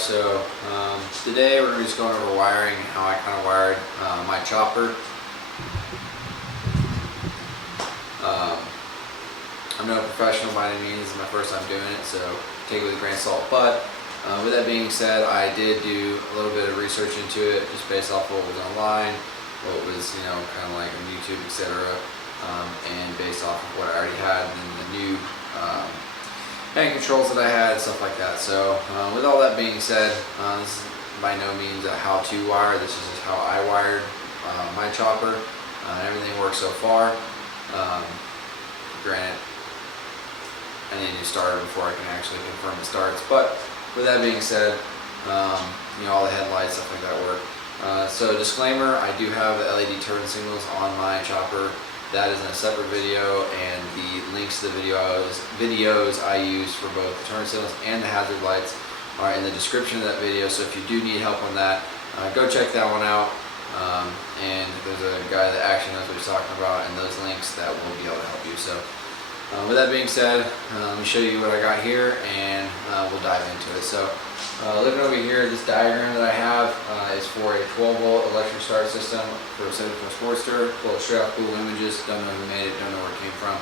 So today we're just going over wiring, how I kind of wired my chopper. I'm no professional by any means. This is my first time doing it, so take it with a grain of salt. But with that being said, I did do a little bit of research into it, just based off what was online, what was kind of like on YouTube, etc., and based off of what I already had and the new hand controls that I had, stuff like that. So with all that being said, this is by no means a how-to wire. This is just how I wired my chopper. Everything works so far. Granted, I need a new starter before I can actually confirm it starts. But with that being said, all the headlights, stuff like that work. So disclaimer, I do have the LED turn signals on my chopper. That is in a separate video, and the links to the videos I use for both the turn signals and the hazard lights are in the description of that video. So if you do need help on that, go check that one out. And there's a guy that actually knows what he's talking about, and those links that will be able to help you. So with that being said, let me show you what I got here, and we'll dive into it. So looking over here, this diagram that I have is for a 12-volt electric start system for a 74 Sportster. Pulled it straight off Google Images. Don't know who made it, don't know where it came from.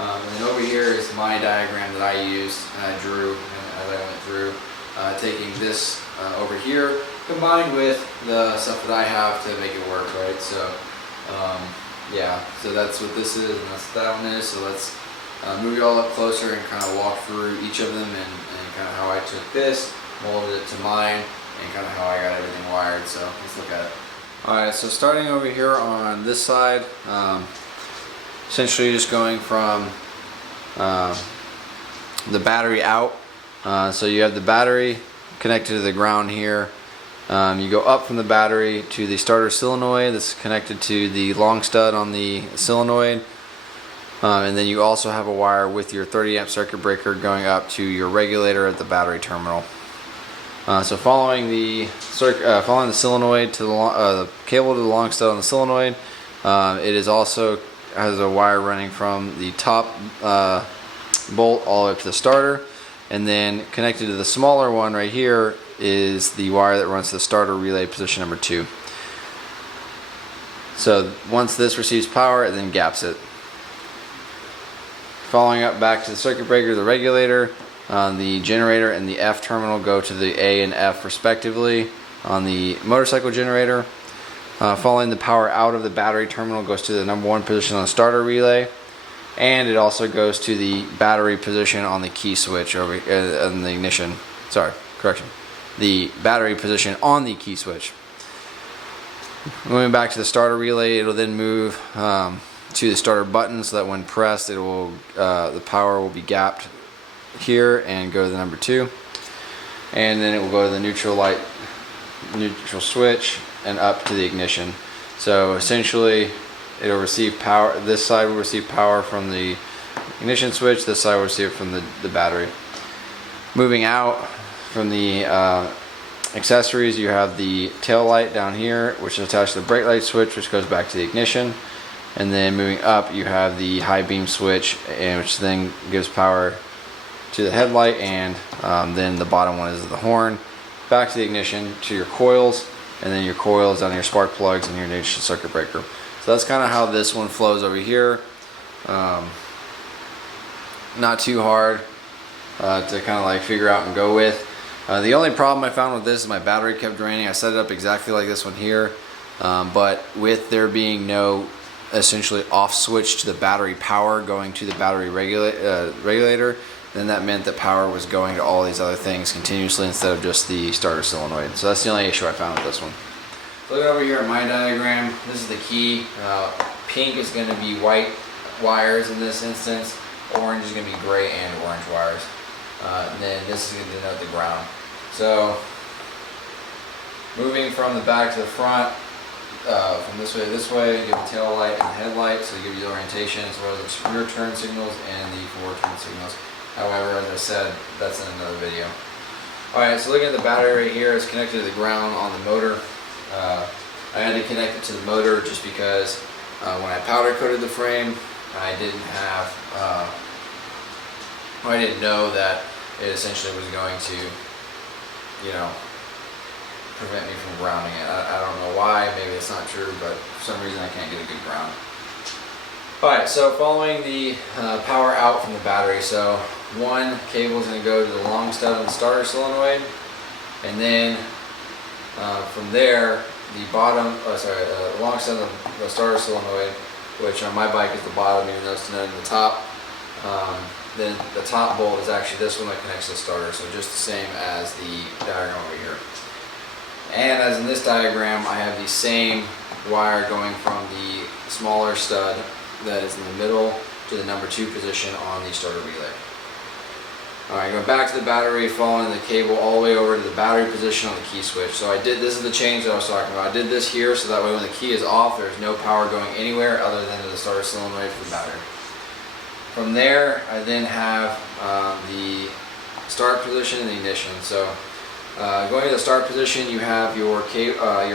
And then over here is my diagram that I used and I drew as I went through, taking this over here, combined with the stuff that I have to make it work, right? So yeah, so that's what this is, and that's what that one is. So let's move you all up closer and kind of walk through each of them, and kind of how I took this, molded it to mine, and kind of how I got everything wired. So let's look at it. Alright, so starting over here on this side, essentially just going from the battery out. So you have the battery connected to the ground here. You go up from the battery to the starter solenoid that's connected to the long stud on the solenoid. And then you also have a wire with your 30 amp circuit breaker going up to your regulator at the battery terminal. So following the solenoid to the cable to the long stud on the solenoid, it is also has a wire running from the top bolt all the way up to the starter, and then connected to the smaller one right here is the wire that runs to the starter relay position number 2. So once this receives power, it then gaps it. Following up back to the circuit breaker, the regulator, the generator and the F terminal go to the A and F respectively on the motorcycle generator. Following the power out of the battery terminal goes to the number 1 position on the starter relay, and it also goes to the battery position on the key switch over in the ignition. Sorry, correction. The battery position on the key switch. Moving back to the starter relay, it'll then move to the starter button, so that when pressed, it will the power will be gapped here and go to the number 2, and then it will go to the neutral switch and up to the ignition. So essentially, it'll receive power. This side will receive power from the ignition switch. This side will receive it from the battery. Moving out from the accessories, you have the tail light down here, which is attached to the brake light switch, which goes back to the ignition. And then moving up, you have the high beam switch, which then gives power to the headlight, and then the bottom one is the horn. Back to the ignition, to your coils, and then your coils down to your spark plugs and your ignition circuit breaker. So that's kind of how this one flows over here. Not too hard to kind of like figure out and go with. The only problem I found with this is my battery kept draining. I set it up exactly like this one here, but with there being no essentially off switch to the battery power going to the battery regulator, then that meant that power was going to all these other things continuously instead of just the starter solenoid. So that's the only issue I found with this one. Look over here at my diagram. This is the key. Pink is going to be white wires in this instance. Orange is going to be gray and orange wires. And then this is going to denote the ground. So moving from the back to the front, from this way to this way, you give the tail light and the headlight, so you give you the orientation as well as the rear turn signals and the forward turn signals. However, as I said, that's in another video. Alright, so looking at the battery right here, it's connected to the ground on the motor. I had to connect it to the motor just because when I powder coated the frame, I didn't have, I didn't know that it essentially was going to you know, prevent me from grounding it. I don't know why, maybe it's not true, but for some reason I can't get a good ground. Alright, so following the power out from the battery, so one cable is going to go to the long stud on the starter solenoid, and then from there, the bottom, long stud of the starter solenoid, which on my bike is the bottom, even though it's denoted in the top. Then the top bolt is actually this one that connects to the starter, so just the same as the diagram over here. And as in this diagram, I have the same wire going from the smaller stud that is in the middle to the number 2 position on the starter relay. Alright, going back to the battery, following the cable all the way over to the battery position on the key switch. So this is the change that I was talking about. I did this here so that way when the key is off, there's no power going anywhere other than to the starter solenoid for the battery. From there, I then have the start position and the ignition. So going to the start position, you have your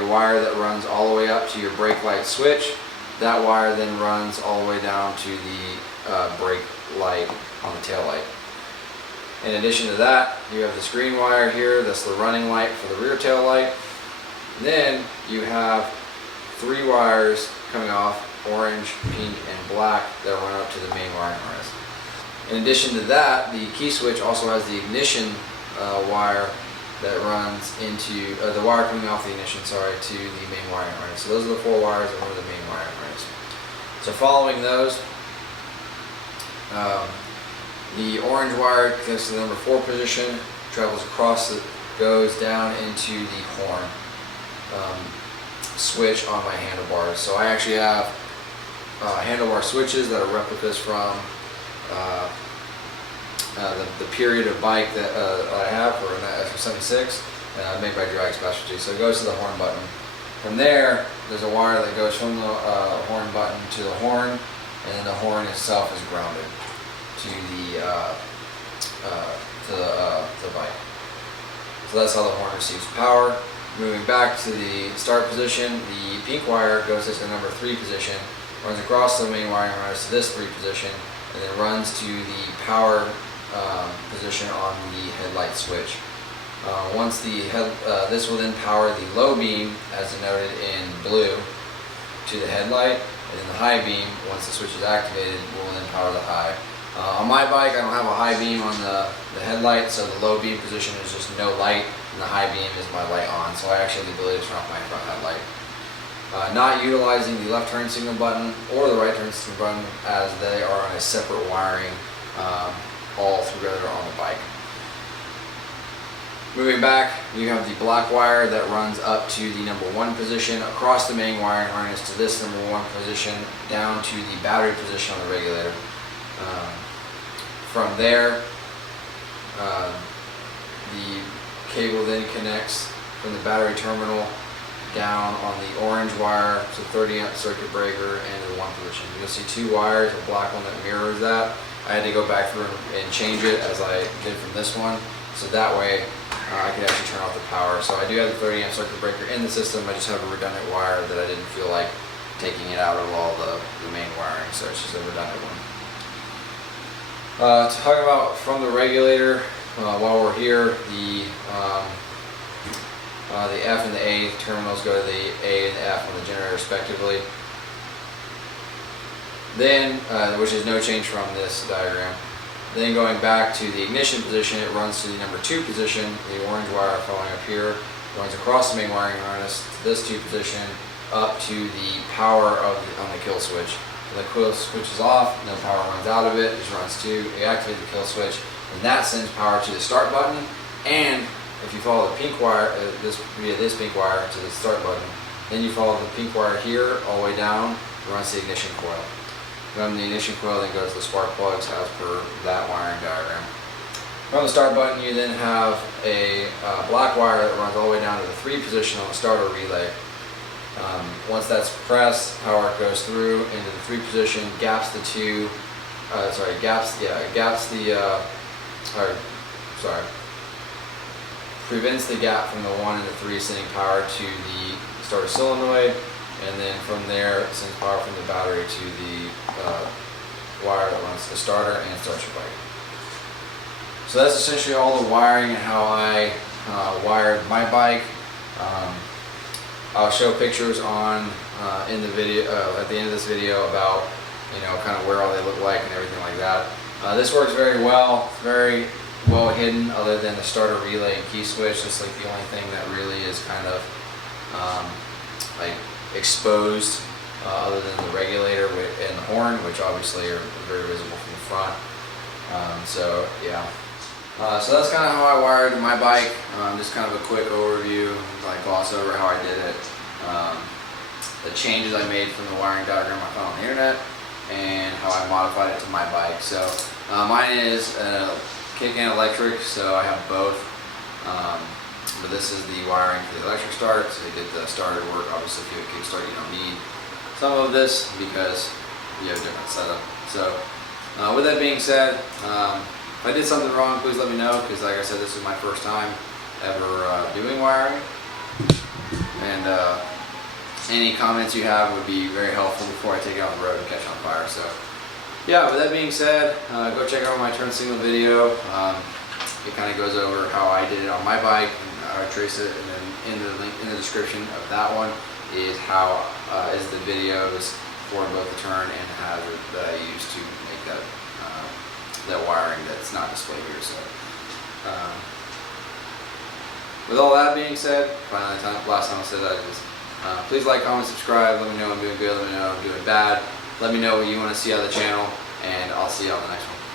wire that runs all the way up to your brake light switch. That wire then runs all the way down to the brake light on the tail light. In addition to that, you have this green wire here, that's the running light for the rear tail light. Then you have 3 wires coming off, orange, pink, and black, that run up to the main wiring harness. In addition to that, the key switch also has the ignition wire that runs into the wire coming off the ignition, to the main wiring harness. So those are the 4 wires that run to the main wiring harness. So following those, the orange wire connects to the number 4 position, travels across, goes down into the horn switch on my handlebars. So I actually have handlebar switches that are replicas from the period of bike that I have for an F76 made by Drag Specialty. So it goes to the horn button. From there, there's a wire that goes from the horn button to the horn, and then the horn itself is grounded to the bike. So that's how the horn receives power. Moving back to the start position, the pink wire goes to the number 3 position, runs across the main wiring harness to this 3 position, and then runs to the power position on the headlight switch. Once this will then power the low beam, as denoted in blue, to the headlight, and then the high beam, once the switch is activated, will then power the high. On my bike, I don't have a high beam on the headlight, so the low beam position is just no light, and the high beam is my light on, so I actually have the ability to turn off my front headlight. Not utilizing the left turn signal button or the right turn signal button, as they are on a separate wiring all together on the bike. Moving back, you have the black wire that runs up to the number 1 position, across the main wiring harness to this number 1 position, down to the battery position on the regulator. From there, the cable then connects from the battery terminal down on the orange wire to 30 amp circuit breaker and the 1 position. You'll see 2 wires, a black one that mirrors that. I had to go back through and change it as I did from this one, so that way I could actually turn off the power. So I do have the 30 amp circuit breaker in the system, I just have a redundant wire that I didn't feel like taking it out of all the main wiring, so it's just a redundant one. Talking about from the regulator, while we're here, the F and the A terminals go to the A and the F on the generator respectively. Then, which is no change from this diagram. Then going back to the ignition position, it runs to the number 2 position, the orange wire following up here, runs across the main wiring harness to this 2 position, up to the power on the kill switch. When the kill switch is off, no power runs out of it, it just runs to, you activate the kill switch, and that sends power to the start button, and if you follow the pink wire, via this pink wire to the start button, then you follow the pink wire here all the way down, it runs the ignition coil. From the ignition coil then goes to the spark plugs as per that wiring diagram. From the start button, you then have a black wire that runs all the way down to the 3 position on the starter relay. Once that's pressed, power goes through into the 3 position, gaps the prevents the gap from the 1 and the 3, sending power to the starter solenoid, and then from there it sends power from the battery to the wire that runs the starter and starts your bike. So that's essentially all the wiring and how I wired my bike. I'll show pictures on in the video at the end of this video about kind of where all they look like and everything like that. This works very well. It's very well hidden, other than the starter relay and key switch. That's like the only thing that really is kind of like exposed, other than the regulator and the horn, which obviously are very visible from the front. So yeah. So that's kind of how I wired my bike. Just kind of a quick overview, like gloss over how I did it, the changes I made from the wiring diagram I found on the internet, and how I modified it to my bike. So mine is kick and electric, so I have both. But this is the wiring for the electric start, so to get the starter to work. Obviously, if you have a kickstart, you don't need some of this because you have a different setup. So with that being said, if I did something wrong, please let me know, because like I said, this is my first time ever doing wiring, and any comments you have would be very helpful before I take it on the road and catch on fire. So yeah, with that being said, go check out my turn signal video. It kind of goes over how I did it on my bike, and how I trace it, and then in the link in the description of that one is how is the videos for both the turn and the hazard that I used to make that that wiring that's not displayed here. So with all that being said, last time I said that, please like, comment, subscribe. Let me know I'm doing good, let me know I'm doing bad, let me know what you want to see on the channel, and I'll see you on the next one.